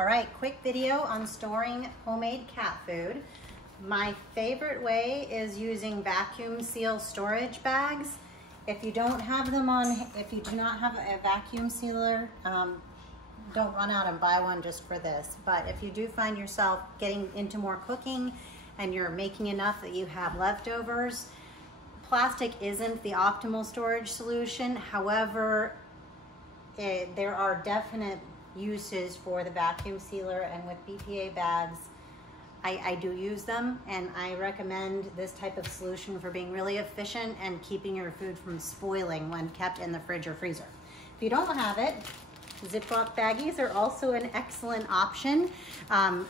All right, quick video on storing homemade cat food. My favorite way is using vacuum seal storage bags. If you don't have them on, if you do not have a vacuum sealer, don't run out and buy one just for this. But if you do find yourself getting into more cooking and you're making enough that you have leftovers, plastic isn't the optimal storage solution. However, there are definite uses for the vacuum sealer, and with BPA bags, I do use them, and I recommend this type of solution for being really efficient and keeping your food from spoiling when kept in the fridge or freezer. If you don't have it, Ziploc baggies are also an excellent option.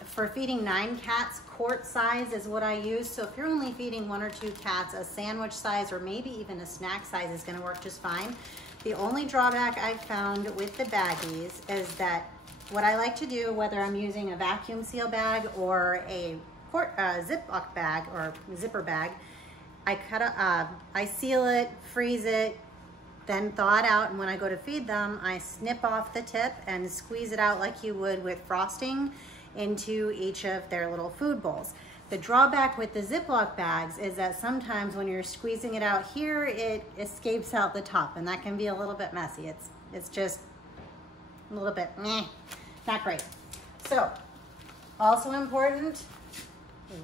For feeding 9 cats, quart size is what I use. So if you're only feeding 1 or 2 cats, a sandwich size or maybe even a snack size is gonna work just fine. The only drawback I've found with the baggies is that what I like to do, whether I'm using a vacuum seal bag or a Ziploc bag or zipper bag, I seal it, freeze it, then thaw it out, and when I go to feed them, I snip off the tip and squeeze it out like you would with frosting into each of their little food bowls. The drawback with the Ziploc bags is that sometimes when you're squeezing it out here, it escapes out the top, and that can be a little bit messy. It's just a little bit not great. So, also important,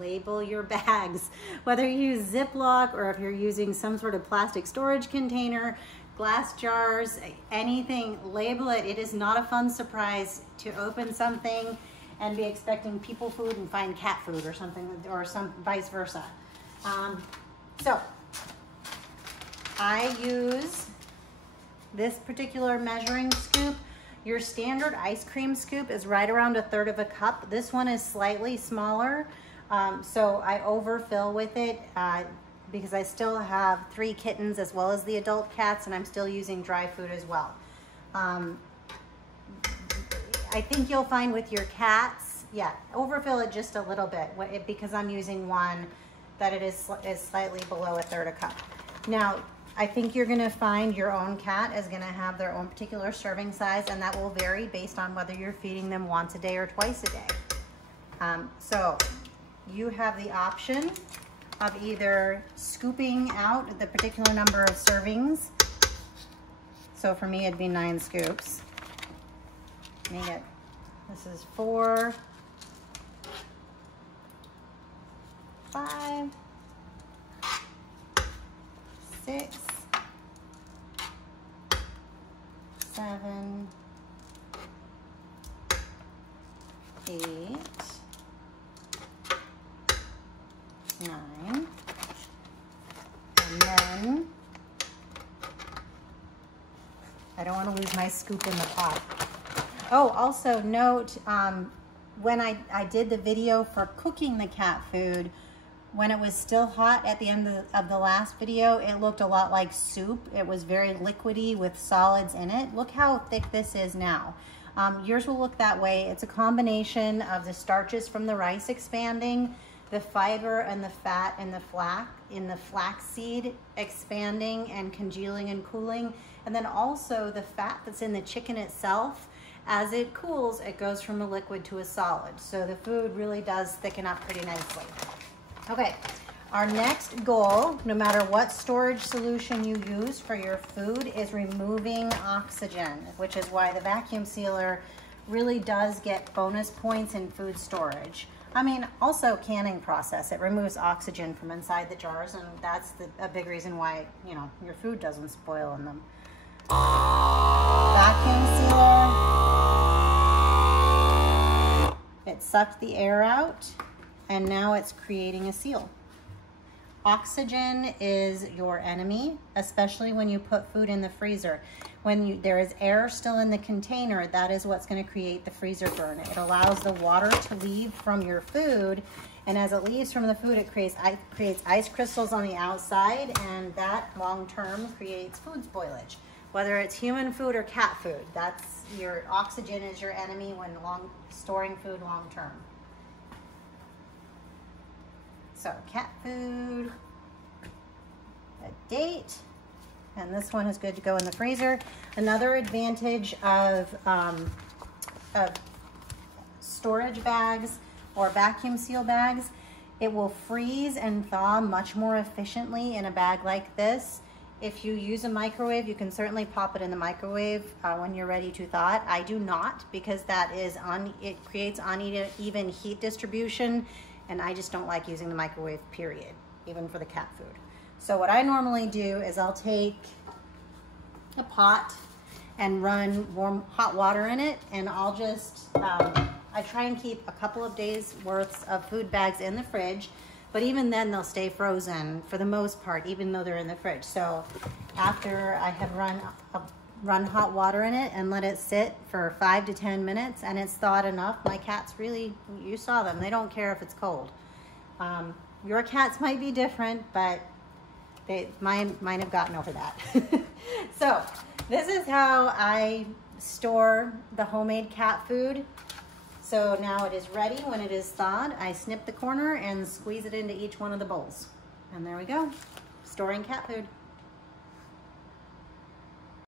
label your bags. Whether you use Ziploc or if you're using some sort of plastic storage container, glass jars, anything, label it. It is not a fun surprise to open something and be expecting people food and find cat food or something, or some vice versa. So I use this particular measuring scoop. Your standard ice cream scoop is right around 1/3 cup. This one is slightly smaller, so I overfill with it because I still have 3 kittens as well as the adult cats, and I'm still using dry food as well. I think you'll find with your cats, yeah, overfill it just a little bit because I'm using one that it is slightly below 1/3 cup. Now, I think you're gonna find your own cat is gonna have their own particular serving size, and that will vary based on whether you're feeding them once a day or twice a day. So you have the option of either scooping out the particular number of servings. So for me, it'd be 9 scoops. This is 4, 5, 6, 7, 8, 9, and then I don't want to lose my scoop in the pot. Oh, also note, when I did the video for cooking the cat food, when it was still hot at the end of the last video, it looked a lot like soup. It was very liquidy with solids in it. Look how thick this is now. Yours will look that way. It's a combination of the starches from the rice expanding, the fiber and the fat in the flaxseed expanding and congealing and cooling, and then also the fat that's in the chicken itself. As it cools, it goes from a liquid to a solid. So the food really does thicken up pretty nicely. Okay, our next goal, no matter what storage solution you use for your food, is removing oxygen, which is why the vacuum sealer really does get bonus points in food storage. I mean, also canning process, it removes oxygen from inside the jars, and that's a big reason why, you know, your food doesn't spoil in them. Vacuum sealer, it sucked the air out, and now it's creating a seal. Oxygen is your enemy, especially when you put food in the freezer. When there is air still in the container, that is what's going to create the freezer burn. It allows the water to leave from your food, and as it leaves from the food, it creates ice crystals on the outside, and that long-term creates food spoilage. Whether it's human food or cat food, that's your oxygen is your enemy when storing food long-term. So cat food, a date, and this one is good to go in the freezer. Another advantage of storage bags or vacuum seal bags, it will freeze and thaw much more efficiently in a bag like this. If you use a microwave, you can certainly pop it in the microwave when you're ready to thaw it. I do not, because it creates uneven heat distribution, and I just don't like using the microwave, period, even for the cat food. So what I normally do is I'll take a pot and run warm hot water in it, and I'll just, I try and keep a couple of days worth of food bags in the fridge, but even then they'll stay frozen for the most part, even though they're in the fridge. So after I have run hot water in it and let it sit for 5 to 10 minutes and it's thawed enough, my cats really, you saw them, they don't care if it's cold. Your cats might be different, but mine have gotten over that. So this is how I store the homemade cat food. So now it is ready. When it is thawed, I snip the corner and squeeze it into each one of the bowls. And there we go, storing cat food.